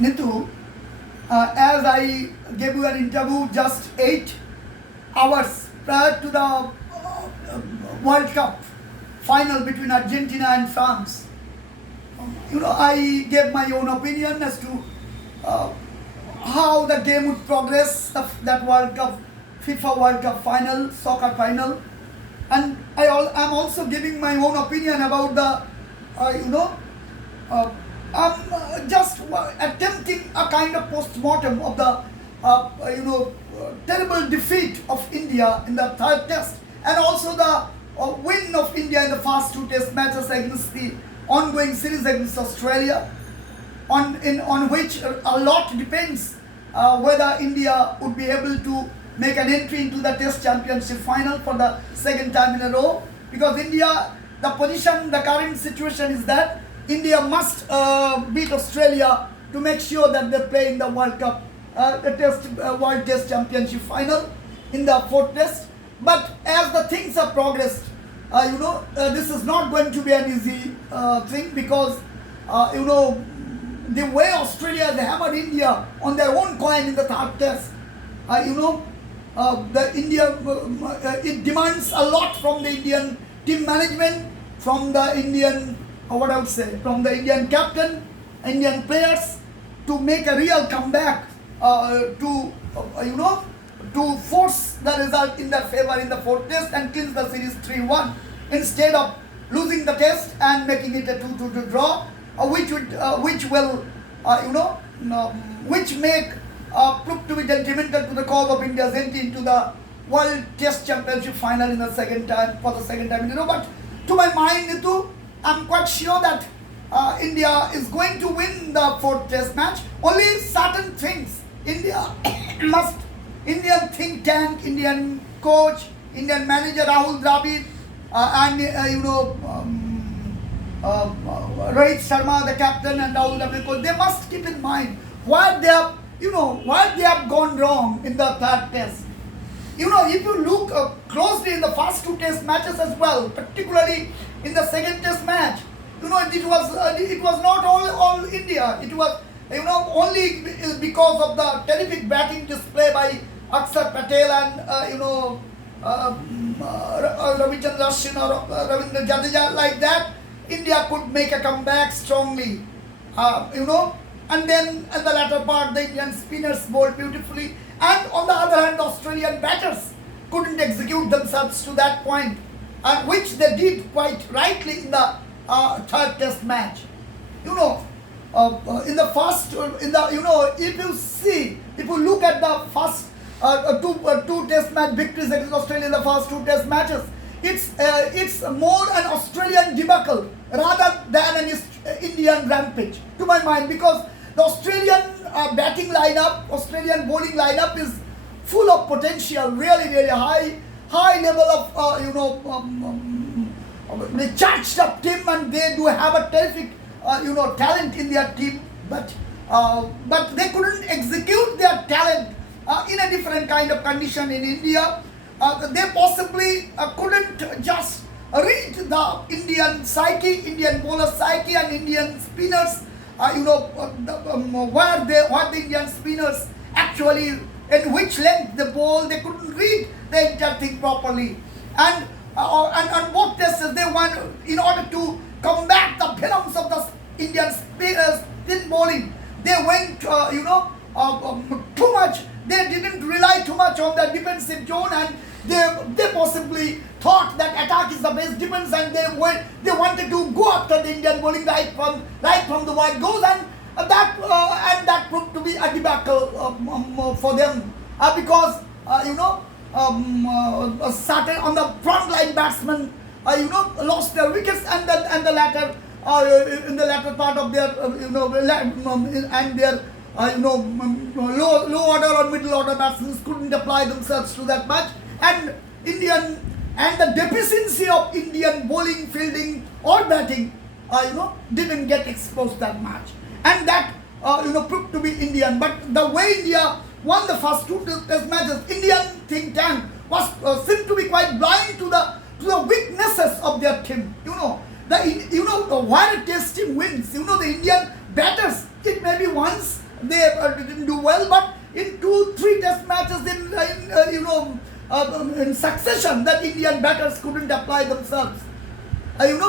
Nitu, as I gave you an interview just 8 hours prior to the World Cup final between Argentina and France, I gave my own opinion as to how the game would progress, that World Cup, FIFA World Cup final, soccer final. And I'm also giving my own opinion about the, I'm just attempting a kind of post-mortem of the, terrible defeat of India in the third test, and also the win of India in the first 2 test matches against the ongoing series against Australia, on which a lot depends whether India would be able to make an entry into the Test Championship final for the second time in a row. Because India, the current situation is that India must beat Australia to make sure that they play in the World Cup, the World Test Championship final in the 4th test. But as the things have progressed, this is not going to be an easy thing, because the way Australia has hammered India on their own coin in the 3rd test, it demands a lot from the Indian team management, from the Indian, from the Indian captain, Indian players, to make a real comeback, to force the result in their favor in the 4th test and clinch the series 3-1, instead of losing the test and making it a 2-2 draw, which make prove to be detrimental to the cause of India's entry into the World Test Championship final for the second time in a row. But to my mind, Nitu, I'm quite sure that India is going to win the 4th test match. Only certain things Indian think tank, Indian coach, Indian manager Rahul Dravid, and Rohit Sharma, the captain, and Rahul Dravid coach, they must keep in mind why they have gone wrong in the 3rd test. If you look closely in the first 2 test matches as well, particularly in the 2nd test match, it was not all India. It was only because of the terrific batting display by Akshar Patel and Ravichandran Ashwin or Ravindra Jadeja, like that, India could make a comeback strongly. And then in the latter part, the Indian spinners bowled beautifully, and on the other hand, the Australian batters couldn't execute themselves to that point, and which they did quite rightly in the 3rd test match. In the first, if you look at the first two test match victories against Australia in the first 2 test matches, it's more an Australian debacle rather than an Indian rampage, to my mind, because the Australian batting lineup, Australian bowling lineup is full of potential, really, really high level of they charged up team, and they do have a terrific talent in their team, but they couldn't execute their talent in a different kind of condition in India. They possibly couldn't just read the Indian psyche, Indian bowler psyche, and Indian spinners, what the Indian spinners actually, in which length they bowl. They couldn't read the entire thing properly. And on both tests, they won in order to combat the venoms of the Indian spin bowling. They went, too much. They didn't rely too much on the defensive zone, and they possibly thought that attack is the best defense, and they wanted to go after the Indian bowling right from the wide goals, and that proved to be a debacle for them, because certain on the front line batsmen lost their wickets, and the latter in the latter part of their and their low order or middle order batsmen couldn't apply themselves to that match, and the deficiency of Indian bowling, fielding or batting didn't get exposed that much, and that proved to be Indian. But the way India won the first 2 test matches, Indian think tank seemed to be quite blind to the weaknesses of their team. Why a test team wins, the Indian batters, it may be once they didn't do well, but in 2-3 test matches in succession, that Indian batters couldn't apply themselves. And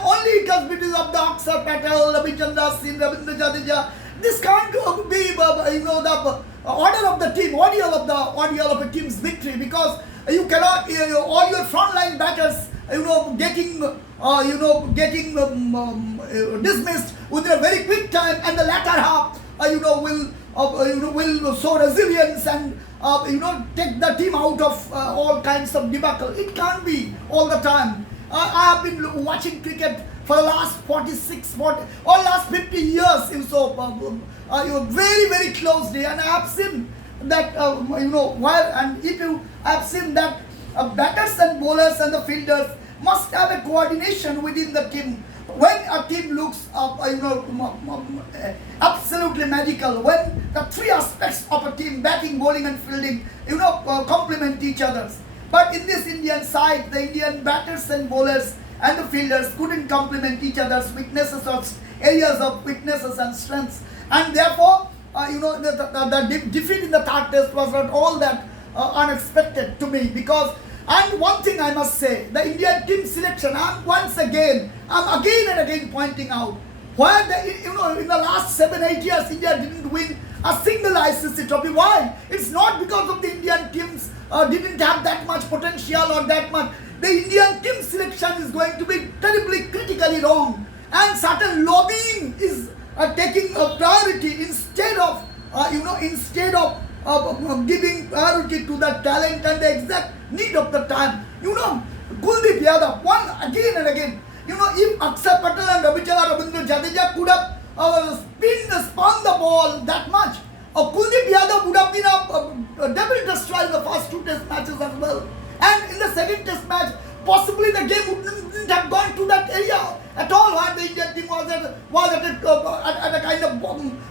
only it was because of the Akshar Patel, Ravichandra Singh, Ravindra Jadeja. This can't be the order of the team, ordeal of a team's victory, because you cannot all your frontline batters getting dismissed within a very quick time, and the latter half will show resilience and take the team out of all kinds of debacle. It can't be all the time. I have been watching cricket for the last 50 years, very, very closely, and I have seen that I have seen that batters and bowlers and the fielders must have a coordination within the team. When a team looks absolutely magical, when the three aspects of a team, batting, bowling and fielding, complement each other. But in this Indian side, the Indian batters and bowlers and the fielders couldn't complement each other's weaknesses or areas of weaknesses and strengths. And therefore, the defeat in the third test was not all that unexpected to me, because, and one thing I must say, the Indian team selection, I'm again and again pointing out, where in the last 7-8 years, India didn't win a single ICC trophy. Why? It's not because of the Indian teams didn't have that much potential or that much. The Indian team selection is going to be terribly critically wrong, and certain lobbying is taking a priority instead of giving priority to the talent and the exact need of the time. Kuldeep Yadav won again and again. If Akshar Patel and Ravindra Jadeja could have spun the ball that much, Kuldeep Yadav would have been a double destroyer in the first 2 test matches as well. And in the second test match, possibly the game wouldn't have gone to that area at all, where the Indian team was at a kind of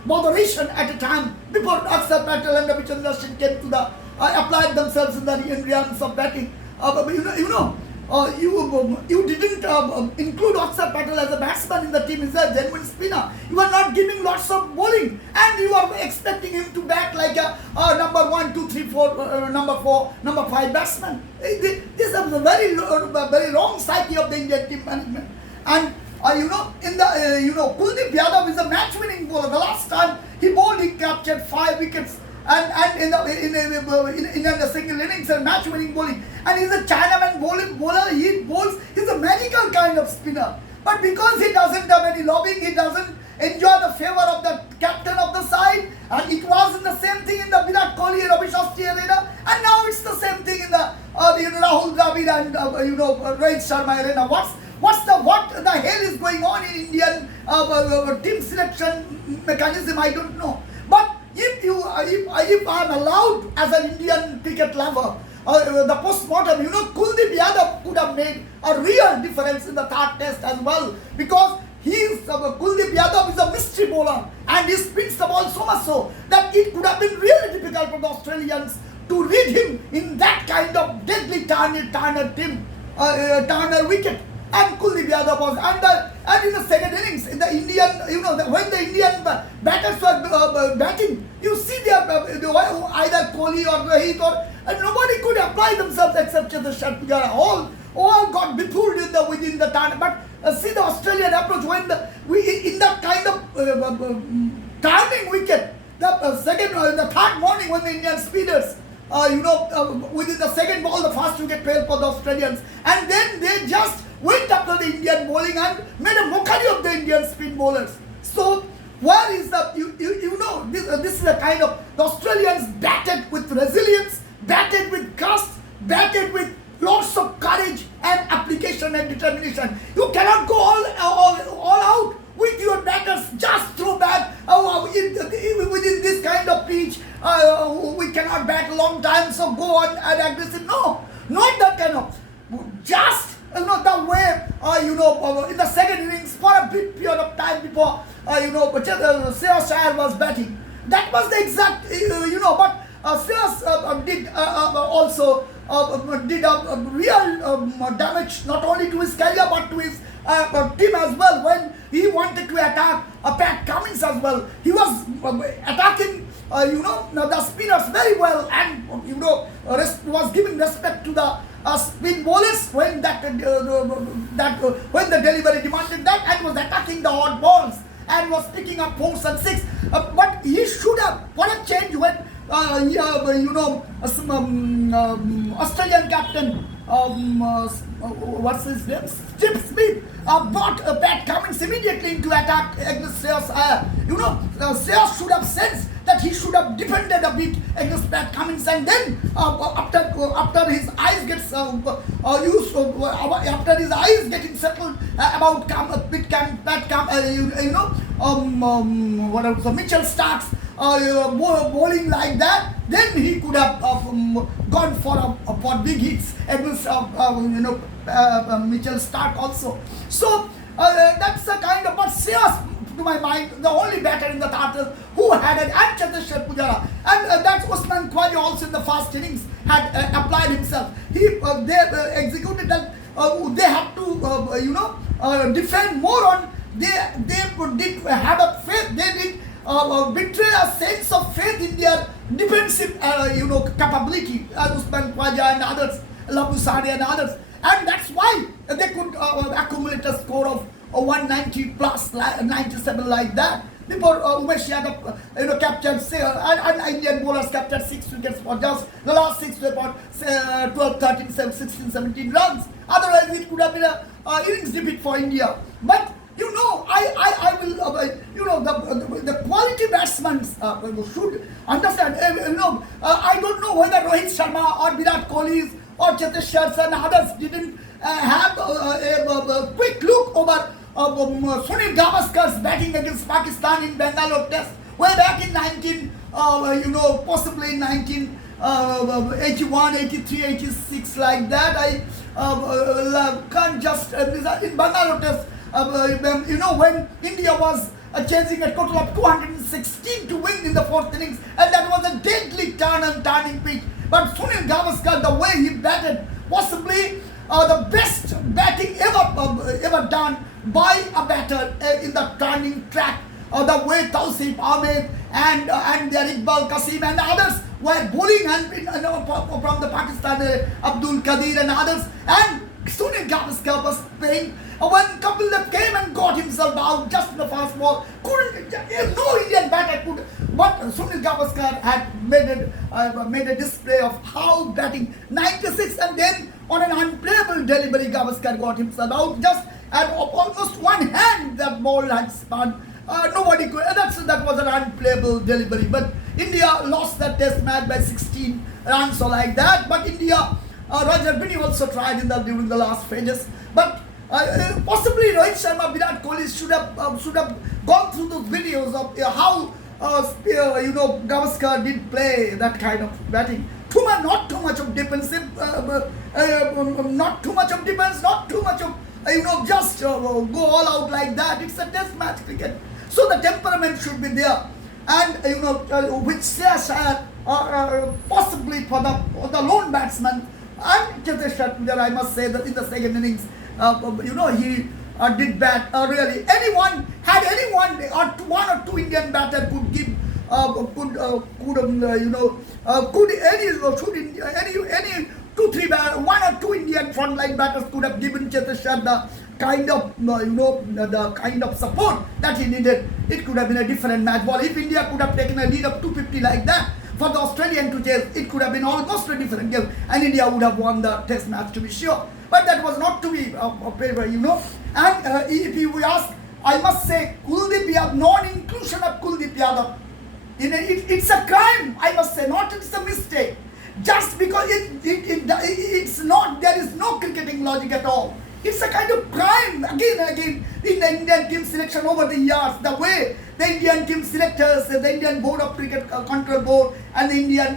botheration at a time before Akshar Patel and Ravichandra Singh came to applied themselves in the realms of batting. You didn't include Akshar Patel as a batsman in the team. He's a genuine spinner. You are not giving lots of bowling, and you are expecting him to bat like a number 1, 2, 3, 4, number 4, number 5 batsman. This is a very wrong psyche of the Indian team management. And Kuldeep Yadav is a match-winning bowler. The last time he bowled, he captured 5 wickets. And in the single innings and match-winning bowling, and he's a Chinaman bowler. He's a magical kind of spinner. But because he doesn't have any lobbying, he doesn't enjoy the favor of the captain of the side. And it was in the same thing in the Virat Kohli, Ravi Shastri arena, and now it's the same thing in the Rahul Dravid and Rohit Sharma arena. What the hell is going on in Indian team selection mechanism? I don't know. But if I am allowed as an Indian cricket lover, the post-mortem, Kuldeep Yadav could have made a real difference in the third test as well, because Kuldeep Yadav is a mystery bowler, and he spins the ball so much so that it could have been really difficult for the Australians to read him in that kind of deadly Turner wicket. And Kuldeep Yadav was, and in the second innings, in the Indian, when the Indian batters were batting, you see either Kohli or Rohit and nobody could apply themselves except Chandrasekhar Pujara. All got befooled within the turn. But see the Australian approach when in that kind of turning wicket, the third morning when the Indian speeders. Within the second ball, the first wicket fell for the Australians, and then they just went after the Indian bowling and made a mockery of the Indian spin bowlers. So, where is the this is a kind of the Australians batted with resilience, batted with guts, batted with lots of courage and application and determination. You cannot go all out with your batters just throw back within this kind of pitch. We cannot bat a long time, so go on and aggressive. No, not that kind of. Just the way in the second innings for a big period of time before Shreyas Iyer was batting. That was the exact but Shreyas did also did a real damage not only to his career but to his team as well. When he wanted to attack Pat Cummins as well, he was attacking the spinners very well, and was giving respect to the spin bowlers when when the delivery demanded that, and was attacking the odd balls and was picking up 4s and 6. But he should have, what a change when Australian captain, what's his name? Steve Smith brought Pat Cummins immediately into attack against Shreyas Iyer. Shreyas should have sensed that he should have defended a bit against Pat Cummins, and then after his eyes gets after his eyes getting settled about Mitchell Stark's bowling like that, then he could have gone for big hits against Mitchell Stark also. So that's the kind of, but Shreyas, to my mind, the only batter in the Tartars who had an, and Chattopadhyay, and that's Usman Khwaja also in the first innings had applied himself. They executed that. They had to defend more on. They did have a faith. They did betray a sense of faith in their defensive capability. Usman Khwaja and others, Labu Sade and others, and that's why they could accumulate a score of 190 plus 97 like that. Before Umesh Yadav captured, and Indian bowlers captured 6 wickets for just the last 6 were for 12, 13, 16, 17 runs. Otherwise, it could have been a innings defeat for India. But I will the quality batsmen should understand. I don't know whether Rohit Sharma or Virat Kohli or Cheteshwar and others didn't have a quick look over Sunil Gavaskar's batting against Pakistan in Bangalore Test way back in possibly in 1981, 83, 86 like that. I can't just in Bangalore Test. When India was chasing a total of 216 to win in the 4th innings, and that was a deadly turning pitch. But Sunil Gavaskar, the way he batted, possibly the best batting ever done by a batter in the turning track. The way Tausif Ahmed and their Iqbal Qasim and others were bowling, and from the Pakistan Abdul Qadir and others, and Sunil Gavaskar was playing. When Kapil Dev came and got himself out just in the fast ball, no Indian batter could. But Sunil Gavaskar had made a display of how batting 96, and then on an unplayable delivery, Gavaskar got himself out just at almost one hand. That ball had spun. Nobody could. That was an unplayable delivery. But India lost that Test match by 16 runs or like that. But India, Roger Binney also tried during the last phases. But possibly Rohit Sharma, Virat Kohli should have gone through those videos of how Gavaskar did play that kind of batting. Not too much of defensive, not too much of defense, not too much of just go all out like that. It's a Test match cricket, so the temperament should be there, and which Shreyas Iyer possibly for the lone batsman and Cheteshwar, I must say that in the second innings. He did bat really. Anyone or one or two Indian batter could give any 2-3 one or two Indian frontline batters could have given Cheteshwar the kind of support that he needed. It could have been a different match ball. If India could have taken a lead of 250 like that for the Australian to chase, it could have been almost a different game, and India would have won the Test match to be sure. But that was not to be favor, And if you ask, I must say, Kuldeep Yadav, non-inclusion of Kuldeep Yadav, it's a crime, I must say, not it's a mistake. Just because it's not, there is no cricketing logic at all. It's a kind of crime, again and again, in the Indian team selection over the years. The way the Indian team selectors, the Indian Board of Cricket Control Board, and the Indian,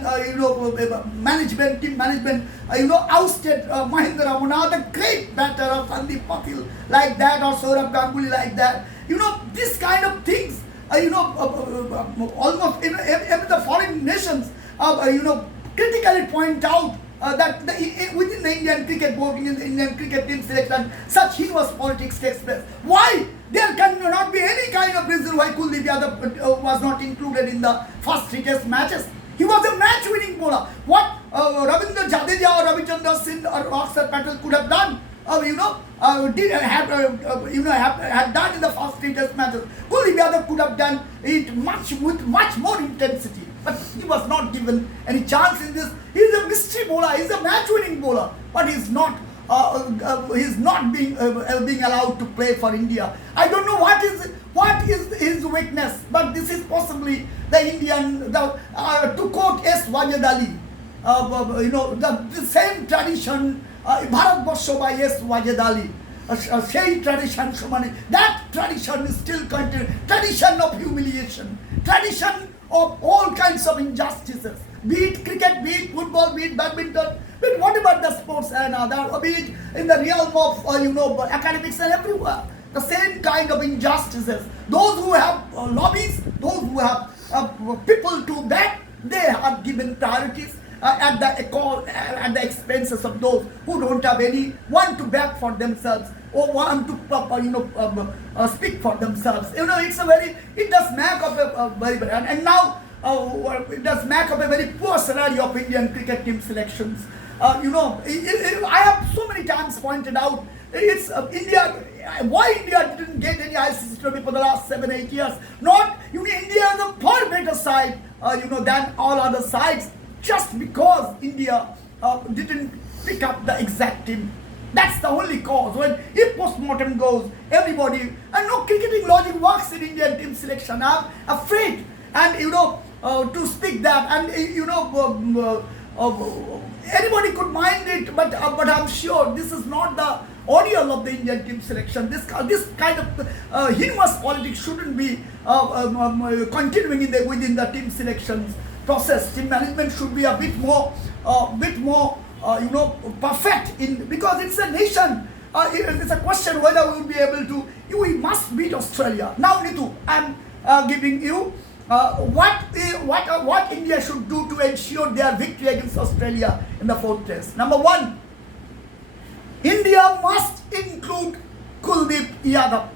team management, ousted Mahendra Munah, the great batter of Sandeep Patil, like that, or Saurabh Ganguly, like that. This kind of things, almost, the foreign nations, critically point out that within the Indian cricket board, in the Indian cricket team selection, such heinous politics takes place. Why? There cannot be any kind of reason why Kuldeep Yadav was not included in the first 3 test matches. He was a match-winning bowler. What Ravindra Jadeja or Ravichandra Singh or Akshar Patel could have done, have done in the first 3 test matches, Kuldeep Yadav could have done it with much more intensity. But he was not given any chance in this. He is a mystery bowler. He is a match-winning bowler, but he is not. Being allowed to play for India. I don't know what is his weakness, but this is possibly the Indian. To quote S. Wajid Ali, the same tradition, Bharat Barsho by S. Wajid Ali. Same tradition, that tradition is still continuing. Tradition of humiliation, tradition of all kinds of injustices. Be it cricket, be it football, be it badminton, be it whatever the sports and other, be it in the realm of academics and everywhere. The same kind of injustices. Those who have lobbies, those who have people to back, they are given priorities at the expenses of those who don't have anyone to back for themselves or want to speak for themselves. It does make up a very and now. It does make up a very poor scenario of Indian cricket team selections. I have so many times pointed out it's India. Why India didn't get any ICC trophy for the last 7-8 years? Not India is a far better side than all other sides. Just because India didn't pick up the exact team. That's the only cause. If post-mortem goes, everybody and no cricketing logic works in Indian team selection. I'm afraid and to speak that, and anybody could mind it, but I'm sure this is not the audience of the Indian team selection. This kind of heinous politics shouldn't be continuing within the team selections process. Team management should be a bit more perfect because it's a nation. It's a question whether we will be able to. We must beat Australia. Now, Nitu, I'm giving you. What India should do to ensure their victory against Australia in the 4th test. Number 1, India must include Kuldeep Yadav.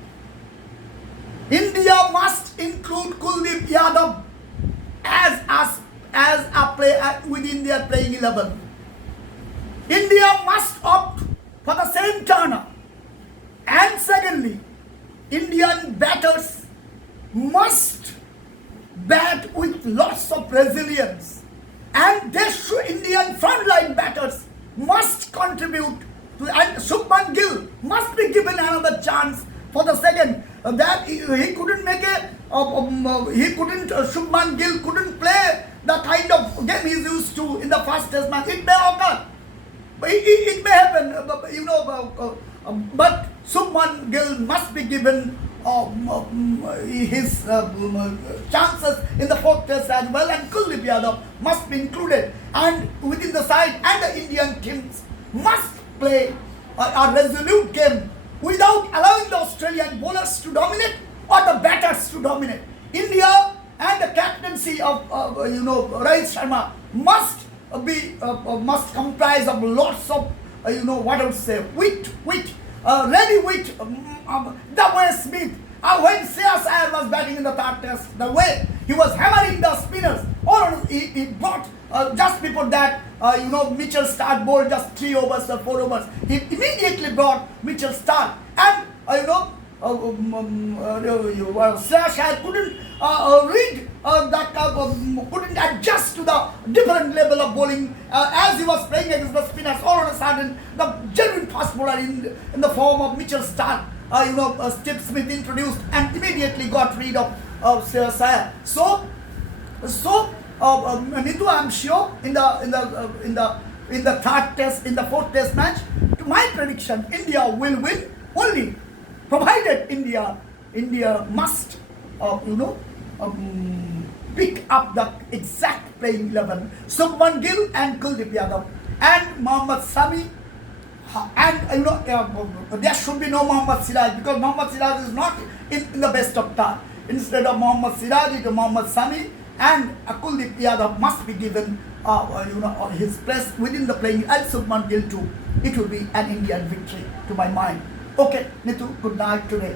India must include Kuldeep Yadav as a player within their playing 11. India must opt for the same turner. And secondly, Indian batters must bat with lots of resilience, and Indian frontline batters must contribute to, and Shubman Gill must be given another chance for the second. That he couldn't make Shubman Gill couldn't play the kind of game he's used to in the first test match. It may occur, it may happen, but Shubman Gill must be given his chances in the 4th test as well, and Kuldeep Yadav must be included, and within the side, and the Indian teams must play a resolute game without allowing the Australian bowlers to dominate or the batters to dominate. India and the captaincy of Rohit Sharma must comprise of lots of what I would say wit, ready wit. The way Smith, when Shreyas Iyer was batting in the 3rd test, the way he was hammering the spinners, or he brought just before that, Mitchell Stark bowled just 3 overs or 4 overs. He immediately brought Mitchell Stark, and Shreyas Iyer couldn't read couldn't adjust to the different level of bowling as he was playing against the spinners. All of a sudden, the genuine fast bowler in the form of Mitchell Stark, Steve Smith introduced and immediately got rid of Shreyas Iyer. So Nitu, I'm sure in the 3rd test, in the 4th test match, to my prediction, India will win only provided India must pick up the exact playing 11. Shubman Gill and Kuldeep Yadav and Mohammad Shami, and there should be no Mohammad Siraj, because Mohammad Siraj is not in the best of time. Instead of Mohammad Siraj, it is Mohammad Shami, and Kuldeep Yadav must be given his place within the playing and Subman Gill too, it will be an Indian victory to my mind. Okay, Nitu, good night today.